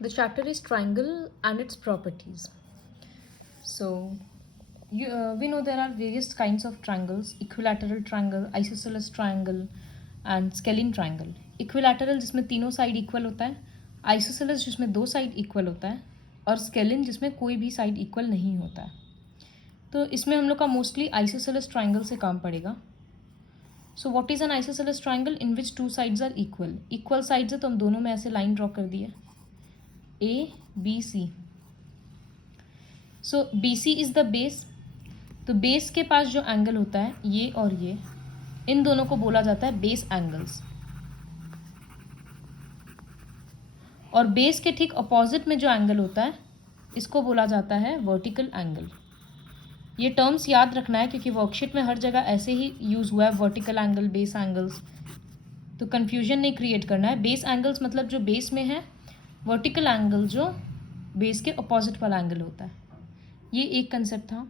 The chapter is triangle and its properties. So, we know there are various kinds of triangles: equilateral triangle, isosceles triangle, and scalene triangle. Equilateral जिसमें तीनों side equal होता है, isosceles जिसमें दो side equal होता है, और scalene जिसमें कोई भी साइड इक्वल नहीं होता है. तो इसमें हम लोग का मोस्टली isosceles triangle से काम पड़ेगा. So what is an isosceles triangle in which two sides are equal. Equal sides है तो हम दोनों में ऐसे लाइन ड्रॉ कर दिए, A B C. So B C is the base. तो बेस के पास जो एंगल होता है ये और ये, इन दोनों को बोला जाता है बेस एंगल्स. और बेस के ठीक अपोजिट में जो एंगल होता है इसको बोला जाता है वर्टिकल एंगल. ये टर्म्स याद रखना है क्योंकि वर्कशीट में हर जगह ऐसे ही यूज़ हुआ है, वर्टिकल एंगल, बेस एंगल्स. तो कन्फ्यूजन नहीं क्रिएट करना है. बेस एंगल्स मतलब जो बेस में है, वर्टिकल एंगल जो बेस के अपोजिट वाला एंगल होता है. ये एक कंसेप्ट था.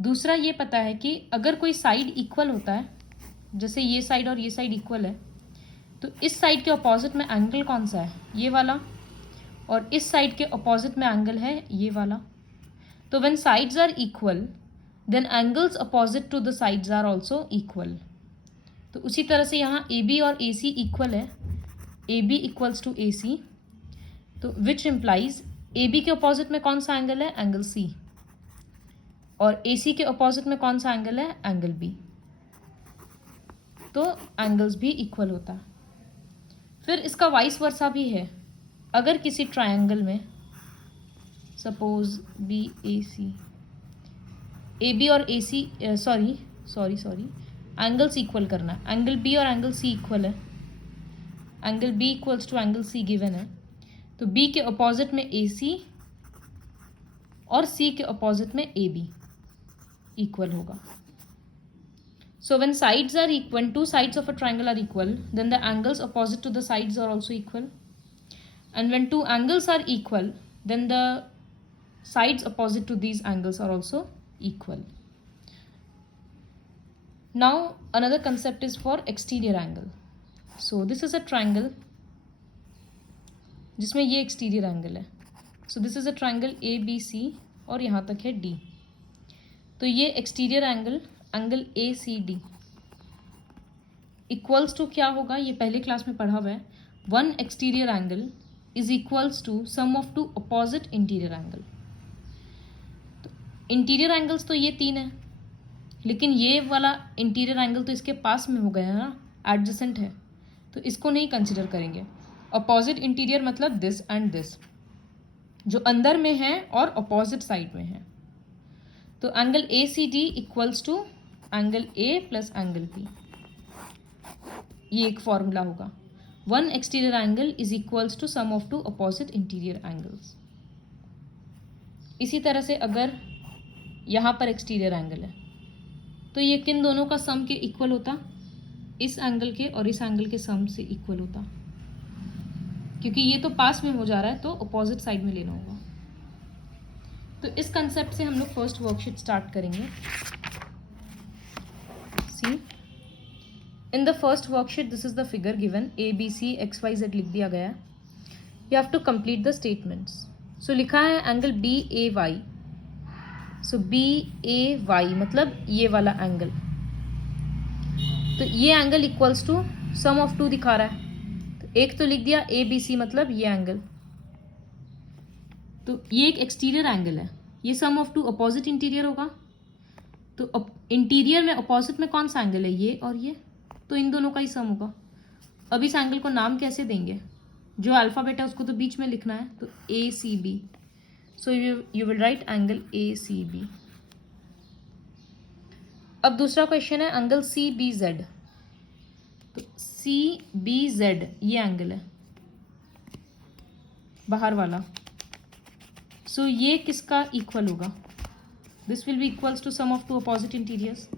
दूसरा ये पता है कि अगर कोई साइड इक्वल होता है, जैसे ये साइड और ये साइड इक्वल है, तो इस साइड के अपोजिट में एंगल कौन सा है, ये वाला, और इस साइड के अपोजिट में एंगल है ये वाला. तो when sides are equal, then angles opposite to the sides are also equal. तो उसी तरह से यहाँ AB और AC इक्वल है, AB इक्वल्स टू AC, तो विच इम्प्लाइज AB के अपोजिट में कौन सा एंगल है, एंगल C, और AC के अपोजिट में कौन सा एंगल है, एंगल B. तो एंगल्स भी इक्वल होता है. फिर इसका वाइस वर्सा भी है. अगर किसी ट्रायंगल में suppose B A C, A B और A C, sorry angles equal करना है. एंगल बी और एंगल सी इक्वल है, angle B equals to angle C given है. तो बी के अपोजिट में ए सी और सी के अपोजिट में ए बी इक्वल होगा. So when sides are equal, two sides of a triangle are equal, then the angles opposite to the sides are also equal. And when two angles are equal, then the sides opposite to these angles are also equal. Now another concept is for exterior angle. So this is a triangle जिसमें ये exterior angle है. So this is a triangle ABC और यहाँ तक है D. तो ये exterior angle, angle ACD equals to क्या होगा, ये पहले क्लास में पढ़ा हुआ है. One exterior angle is equals to sum of two opposite interior angle. तो इंटीरियर एंगल्स तो ये तीन है, लेकिन ये वाला इंटीरियर एंगल तो इसके पास में हो गया है ना, एडजेसेंट है, तो इसको नहीं कंसिडर करेंगे. अपोजिट इंटीरियर मतलब दिस एंड दिस, जो अंदर में है और अपोजिट साइड में है. तो angle A C D equals to angle A plus angle B. ये एक फॉर्मूला होगा. One exterior angle is equals to sum of two opposite interior angles. इसी तरह से अगर यहाँ पर एक्सटीरियर एंगल है तो ये किन दोनों का सम के इक्वल होता, इस एंगल के और इस एंगल के सम से इक्वल होता, क्योंकि ये तो पास में हो जा रहा है तो अपोजिट साइड में लेना होगा. तो इस कंसेप्ट से हम लोग फर्स्ट वर्कशीट स्टार्ट करेंगे. See, in the first worksheet this is the figure given, A B C X Y Z लिख दिया गया है. You have to complete the statements. So लिखा है angle B A Y. So B A Y मतलब ये वाला angle. तो ये angle equals to sum of two दिखा रहा है, तो एक तो लिख दिया ए बी सी मतलब ये एंगल. तो ये एक एक्सटीरियर एंगल है, ये सम ऑफ टू अपोजिट इंटीरियर होगा. तो इंटीरियर में अपोजिट में कौन सा एंगल है, ये और ये, तो इन दोनों का ही सम होगा. अब इस एंगल को नाम कैसे देंगे, जो अल्फाबेट है उसको तो बीच में लिखना है, तो A C B. So you will write angle A C B. अब दूसरा क्वेश्चन है एंगल सी बी जेड. तो सी बी जेड ये एंगल है बाहर वाला. सो ये किसका इक्वल होगा, this will be equals to sum of two opposite interiors.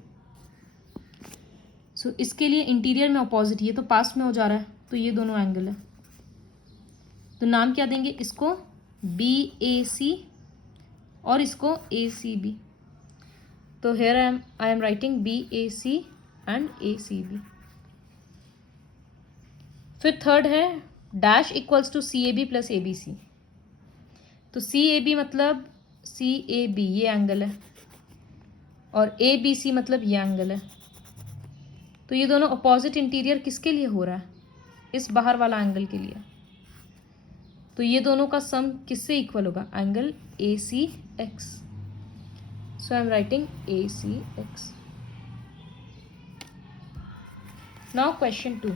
So इसके लिए इंटीरियर में अपोजिट, ये तो पास में हो जा रहा है, तो ये दोनों एंगल है. तो नाम क्या देंगे, इसको बी ए सी और इसको ए सी बी. तो here I am writing B A C and A C B. फिर थर्ड है dash equals to C A B plus A B C. तो सी ए बी मतलब सी A B ये angle है और ए B सी मतलब ये एंगल है। तो ये दोनों अपोजिट इंटीरियर किसके लिए हो रहा है? इस बाहर वाला एंगल के लिए। तो ये दोनों का सम किससे इक्वल होगा? Angle A C X. So I am writing A C X. Now question 2,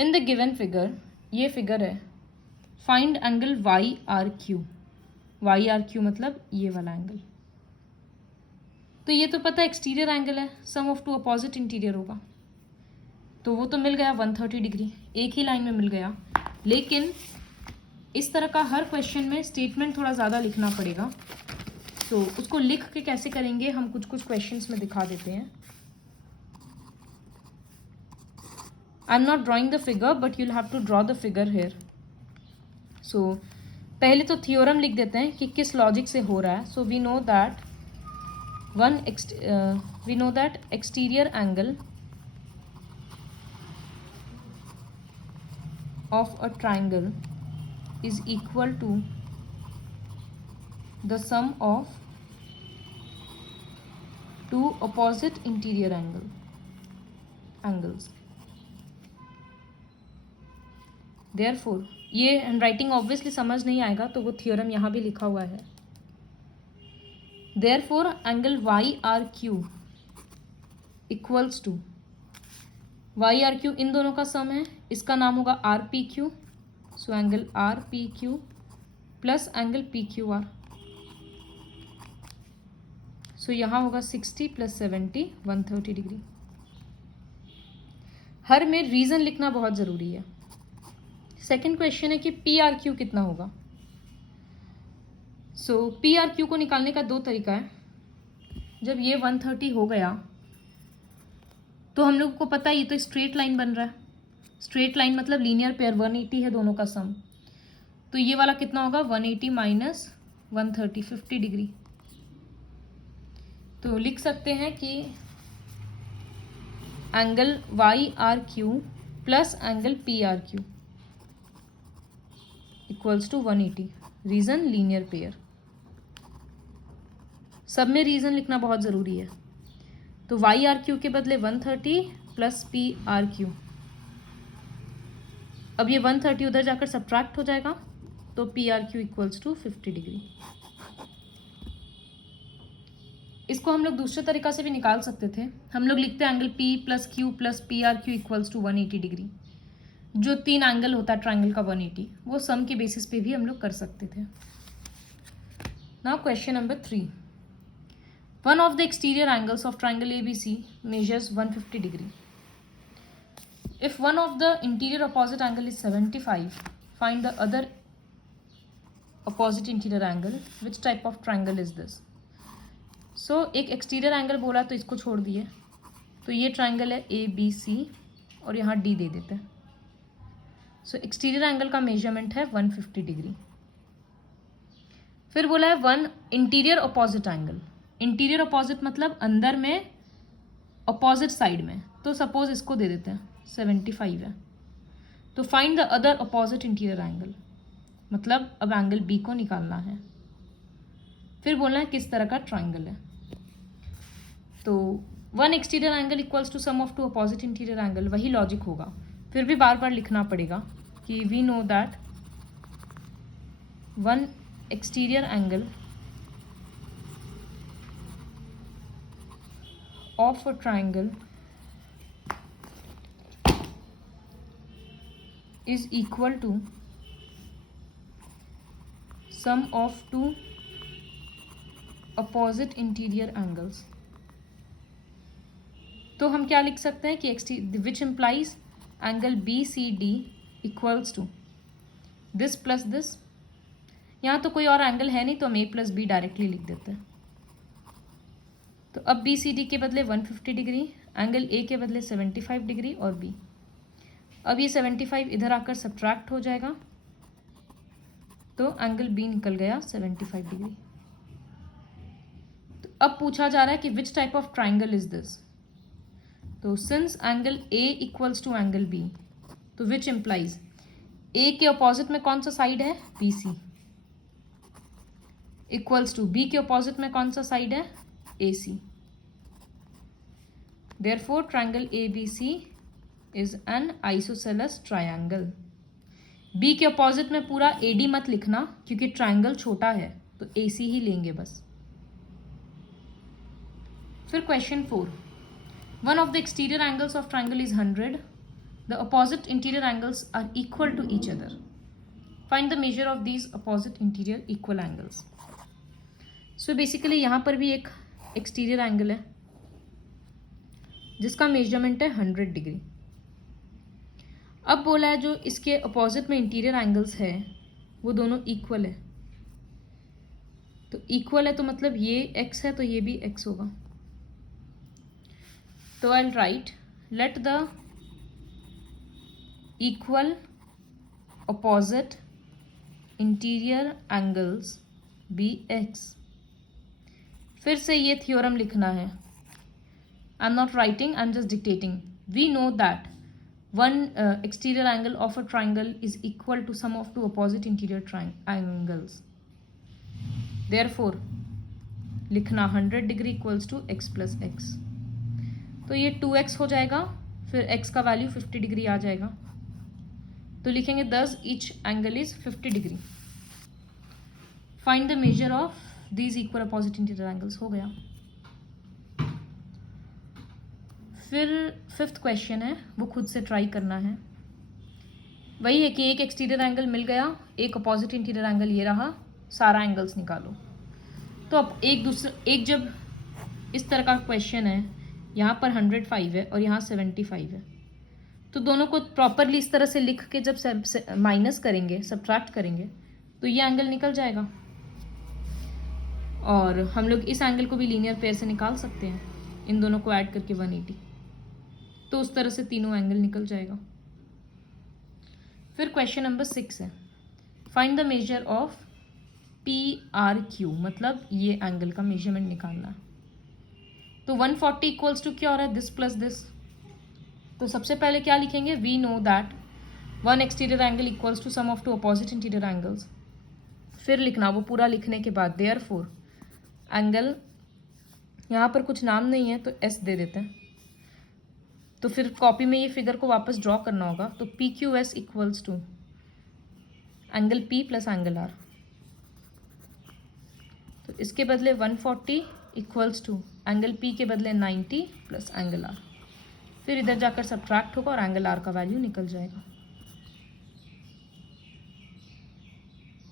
in the given figure, ये फिगर है, find angle Y R Q. Y R Q मतलब ये वाला एंगल। तो ये तो पता है एक्सटीरियर एंगल है, सम ऑफ टू अपोजिट इंटीरियर होगा, तो वो तो मिल गया 130 डिग्री, एक ही लाइन में मिल गया। लेकिन इस तरह का हर क्वेश्चन में स्टेटमेंट थोड़ा ज़्यादा लिखना पड़ेगा, तो उसको लिख के कैसे करेंगे हम कुछ कुछ क्वेश्चंस में दिखा देते हैं। I am not drawing the figure but you'll have to draw the figure here. So पहले तो थियोरम लिख देते हैं कि किस लॉजिक से हो रहा है। So we know that exterior angle of a triangle is equal to the sum of two opposite interior angles. Therefore, ये हैंडराइटिंग ऑब्वियसली समझ नहीं आएगा तो वो थियोरम यहाँ भी लिखा हुआ है। Therefore, angle Y R Q equals to, Y R Q इन दोनों का सम है, इसका नाम होगा R P Q. So angle R P Q plus angle P Q R. So यहाँ होगा 60 प्लस 70 130 डिग्री। हर में रीजन लिखना बहुत ज़रूरी है। सेकेंड क्वेश्चन है कि पी आर क्यू कितना होगा। सो पी आर क्यू को निकालने का दो तरीका है। जब ये 130 हो गया तो हम लोग को पता है ये तो स्ट्रेट लाइन बन रहा है। स्ट्रेट लाइन मतलब लीनियर पेयर, 180 है दोनों का सम। तो ये वाला कितना होगा? 180 माइनस 130, 50 डिग्री। तो लिख सकते हैं कि angle Y R Q plus angle P R Q equals to 180। Reason linear pair. सब में रीजन लिखना बहुत ज़रूरी है। तो वाई आर क्यू के बदले 130 प्लस पी आर क्यू। अब ये 130 उधर जाकर सब्ट्रैक्ट हो जाएगा तो P R Q equals to 50 degree. इसको हम लोग दूसरे तरीका से भी निकाल सकते थे। हम लोग लिखते हैं angle P plus Q plus P R Q equals to 180 degree. जो तीन एंगल होता है ट्राइंगल का 180, वो सम के बेसिस पे भी हम लोग कर सकते थे। Now question number 3, one of the exterior angles of triangle ABC measures 150 degree. If one of the interior opposite angle is 75, find the other opposite interior angle. Which type of triangle is this? So एक exterior angle बोला तो इसको छोड़ दिए, तो ये triangle है ABC और यहाँ D दे देते हैं। So exterior angle का measurement है 150 डिग्री। फिर बोला है one interior opposite angle। Interior opposite मतलब अंदर में अपोजिट साइड में, तो सपोज इसको दे देते हैं 75 है। तो find the other opposite interior angle, मतलब अब एंगल बी को निकालना है। फिर बोलना है किस तरह का ट्राइंगल है। तो one exterior angle equals to sum of two opposite interior angle, वही लॉजिक होगा। फिर भी बार बार लिखना पड़ेगा कि we know that one exterior angle of a triangle is equal to sum of two opposite interior angles। तो हम क्या लिख सकते हैं कि which implies angle BCD equals to this plus this। यहाँ तो कोई और एंगल है नहीं तो हम A प्लस बी डायरेक्टली लिख देते हैं। तो अब बी सी डी के बदले 150 डिग्री, एंगल ए के बदले 75 डिग्री और बी। अब ये 75 इधर आकर सब्ट्रैक्ट हो जाएगा तो एंगल बी निकल गया 75 डिग्री। तो अब पूछा जा रहा है कि which type of triangle is this. तो since angle A equals to angle B, तो विच इम्प्लाइज ए के अपोजिट में कौन सा साइड है, B C, equals to B के अपोजिट में कौन सा साइड है, A C. Therefore triangle A B C is an isosceles triangle. B के अपोजिट में पूरा ए डी मत लिखना क्योंकि ट्रायंगल छोटा है, तो ए सी ही लेंगे बस। फिर question 4, one of the exterior angles of triangle is 100, the opposite interior angles are equal to each other, find the measure of these opposite interior equal angles. So basically यहाँ पर भी एक एक्सटीरियर एंगल है जिसका measurement है 100 degree. अब बोला है जो इसके अपोजिट में इंटीरियर एंगल्स है वो दोनों इक्वल है, तो इक्वल है तो मतलब ये x है तो ये भी x होगा। तो I write let the equal opposite interior angles be x। फिर से ये थ्योरम लिखना है, I am not writing, I am just dictating. We know that one exterior angle of a triangle is equal to sum of two opposite interior angles. Therefore लिखना 100 degree equals to x plus x, तो ये 2x हो जाएगा, फिर x का value 50 degree आ जाएगा, तो लिखेंगे thus each angle is 50 degree. Find the measure of these equal opposite interior angles, हो गया। फिर 5th क्वेश्चन है, वो खुद से ट्राई करना है। वही है कि एक एक्सटीरियर एंगल मिल गया, एक अपोजिट इंटीरियर एंगल ये रहा, सारा एंगल्स निकालो। तो अब एक जब इस तरह का क्वेश्चन है, यहाँ पर 105 है और यहाँ 75 है, तो दोनों को प्रॉपरली इस तरह से लिख के जब माइनस करेंगे, सब्ट्रैक्ट करेंगे, तो ये एंगल निकल जाएगा। और हम लोग इस एंगल को भी लीनियर पेयर से निकाल सकते हैं, इन दोनों को ऐड करके 180, तो उस तरह से तीनों एंगल निकल जाएगा। फिर क्वेश्चन नंबर 6 है, find the measure of P R Q, मतलब ये एंगल का मेजरमेंट निकालना है। तो 140 इक्वल्स टू क्या हो रहा है, दिस प्लस दिस। तो सबसे पहले क्या लिखेंगे, we know that one exterior angle equals to sum of two opposite interior angles. फिर लिखना, वो पूरा लिखने के बाद देयरफॉर एंगल, यहाँ पर कुछ नाम नहीं है तो एस दे देते हैं, तो फिर कॉपी में ये फिगर को वापस ड्रॉ करना होगा। तो P Q S equals to angle P plus angle R, तो इसके बदले 140 इक्वल्स टू एंगल पी के बदले 90 प्लस एंगल आर। फिर इधर जाकर सब्ट्रैक्ट होगा और एंगल आर का वैल्यू निकल जाएगा।